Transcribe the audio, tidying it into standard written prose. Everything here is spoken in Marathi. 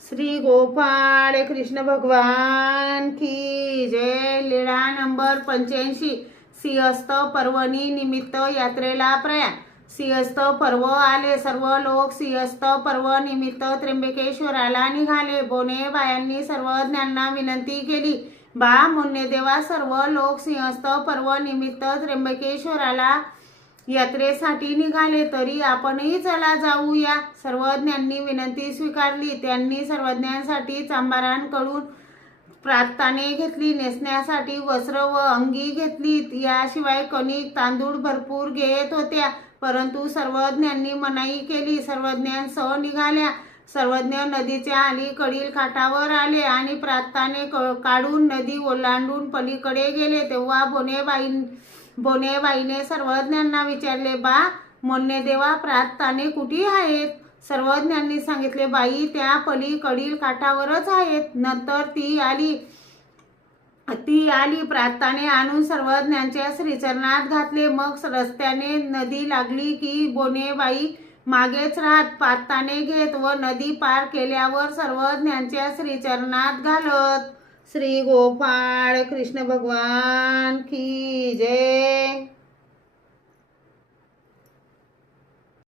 श्री गोपाळ कृष्ण भगवान की जय। लीळा नंबर 85। सिंहस्थ पर्वणी निमित्त यात्रेला प्रयाण। सिंहस्थ पर्व आले, सर्व लोक सिंहस्थ पर्व निमित्त त्र्यंबकेश्वराला निघाले। बोने बायांनी सर्वज्ञांना विनंती केली, बा मोन्यदेवा, सर्व लोक सिंहस्थ पर्व निमित्त त्र्यंबकेश्वराला यात्रेसाठी निघाले, तरी आपणही चला जाऊया। सर्वज्ञांनी विनंती स्वीकारली। त्यांनी सर्वज्ञांसाठी चांभारांकडून प्रार्थने घेतली, नेसण्यासाठी वस्त्र व अंगी घेतली, याशिवाय कणिक तांदूळ भरपूर घेत होत्या। परंतु सर्वज्ञांनी मनाई केली। सर्वज्ञांसह निघाल्या। सर्वज्ञ नदीच्या अलीकडील काठावर आले आणि प्रार्थने काढून नदी ओलांडून पलीकडे गेले। तेव्हा बोनेबाईने सर्वज्ञांना विचारले, बा मोन्यदेवा, प्रार्थने कुठे आहेत? सर्वज्ञांनी सांगितले, बाई त्या पलीकडील काठावरच आहेत। नंतर ती आली प्रार्थने आणून सर्वज्ञांच्या श्रीचरणात घातले। मग रस्त्याने नदी लागली की बोनेबाई मागेच राहत प्रार्थने घेत व नदी पार केल्यावर सर्वज्ञांच्या श्रीचरणात घालत। श्री गोपाळ कृष्ण भगवान की जय।